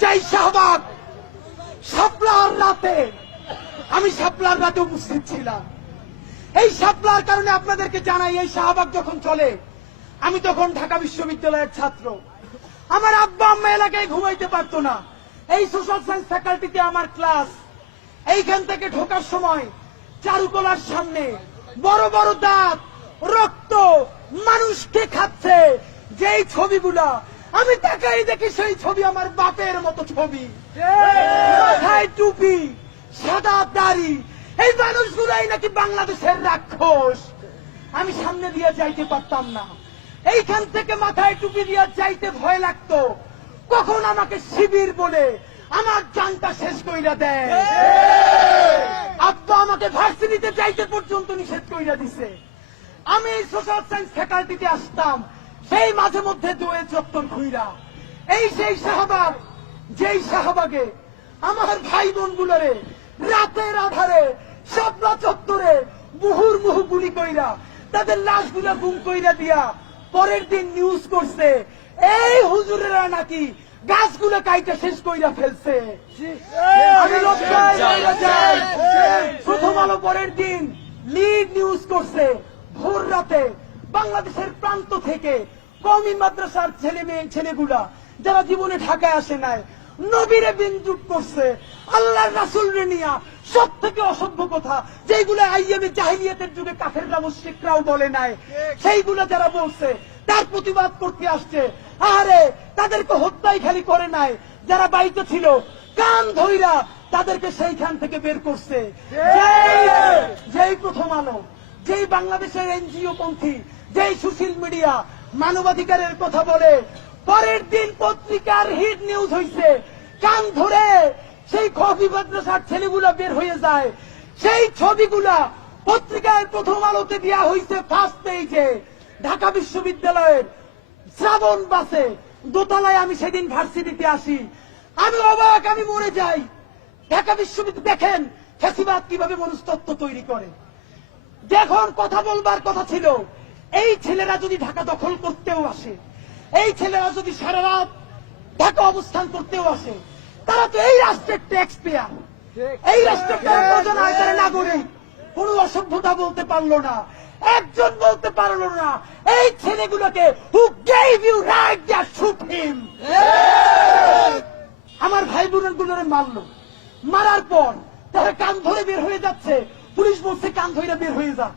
চাই শাহবাগ শাপলার রাতে, আমি শাপলার রাতে উপস্থিত ছিলাম। এই শাপলার কারণে আপনাদেরকে জানাই, এই শাহবাগ যখন চলে আমি তখন ঢাকা বিশ্ববিদ্যালয়ের ছাত্র। আমার আব্বা আম্মা এলাকায় ঘুমাইতে পারতো না। এই সোশ্যাল সায়েন্স ফ্যাকাল্টিতে আমার ক্লাস। এইখান থেকে ঢোকার সময় চারুকলার সামনে বড় বড় দাঁত, রক্ত, মানুষকে খাচ্ছে যেই ছবিগুলা আমি তাকাই দেখি, সেই ছবি আমার বাপের মতো ছবি। মাথায় টুপি, সাদা দাড়ি, এই মানুষগুলাই নাকি বাংলাদেশের রাক্ষস। আমি সামনে দিয়ে যাইতে পারতাম না। এইখান থেকে মাথায় টুপি দিয়ে যাইতে ভয় লাগতো, কখন আমাকে শিবির বলে আমার জানটা শেষ কইরা দেয়। আব্বা আমাকে ভার্সিটিতে যাইতে পর্যন্ত নিষেধ কইরা দিছে। আমি সোশ্যাল সায়েন্স ফ্যাকাল্টিতে আসতাম সেই মাঝে মধ্যে দুয়ে চত্বর ঘুইরা। এই সেই শাহবাগ, যেই শাহবাগে আমার ভাই বোন গুলোরে রাতের আধারে শাপলা চত্বরে মুহুর্মুহু গুলি কইরা তাদের লাশগুলা গুম কইরা দিয়া পরের দিন নিউজ করছে এই হুজুরেরা নাকি গাছগুলো কাইটা শেষ কইরা ফেলছে। আমি লজ্জায় মইরা যাই। প্রথম আলো পরের দিন লিড নিউজ করছে ভোর রাতে বাংলাদেশের প্রান্ত থেকে কওমি মাদ্রাসার ছেলেগুলা যারা জীবনে ঢাকায় আসে নাই নবীরে বিনজুট করছে, আল্লাহর রাসূলরে নিয়া সব থেকে অসভ্য কথা যেগুলো আইয়ামে জাহিলিয়াতের যুগে কাফেররা মুশরিকরাও বলে নাই, সেইগুলো যারা বলছে তার প্রতিবাদ করতে আসছে। আরে তাদেরকে হত্যাই খালি করে নাই, যারা বাইতে ছিল কান ধইরা তাদেরকে সেইখান থেকে বের করছে। যেই প্রথম আলো, যেই বাংলাদেশের এনজিও পন্থী, যেই সোশ্যাল মিডিয়া মানবাধিকারের কথা বলে, পরের দিন পত্রিকার হিট নিউজ হইছে কান ধরে সেই কফি মাদ্রাসার ছেলেগুলা বের হয়ে যায়। সেই ছবিগুলা পত্রিকায় প্রথম আলোতে দেওয়া হইছে ফার্স্ট পেজে। ঢাকা বিশ্ববিদ্যালয়ের শ্রাবণ বাসে দোতলায় আমি সেদিন ভার্সিটিতে আসি। আমি অবাক, আমি মরে যাই। ঢাকা বিশ্ববিদ্যালয় দেখেন ফ্যাসিবাদ কিভাবে মনস্তত্ত্ব তৈরি করে। যখন কথা বলবার কথা ছিল, এই ছেলেরা যদি ঢাকা দখল করতেও আসে, এই ছেলেরা যদি সারা রাত ঢাকা অবস্থান করতেও আসে, তারা তো এই রাষ্ট্রের ট্যাক্স পেয়ার, এই রাষ্ট্রের আয়তার নাগরিক। কোন অসভ্যতা বলতে পারলো না, একজন বলতে পারলো না এই ছেলেগুলোকে who gave you right to shoot him. আমার ভাই বোনের গুলোরে মারলো, মারার পর তারা কান ধরে বের হয়ে যাচ্ছে। পুলিশ বলছে কান ধরে বের হয়ে যা,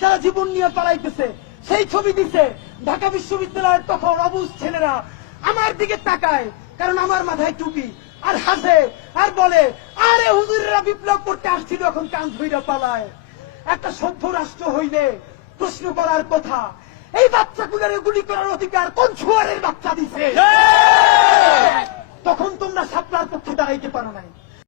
তারা জীবন নিয়ে পালাইতেছে। সেই ছবি দিছে ঢাকা বিশ্ববিদ্যালয়ের তখন অবুঝ ছেলেরা আমার দিকে তাকায়, কারণ আমার মাথায় টুপি, আর হাসে আর বলে আরে হুজুরেরা বিপ্লব করতে আসছিল, এখন কান ধইরা পালায়। একটা সভ্য রাষ্ট্র হইলে প্রশ্ন করার কথা, এই বাচ্চাগুলোর গুলি করার অধিকার কোন ছুয়ারের বাচ্চা দিছে?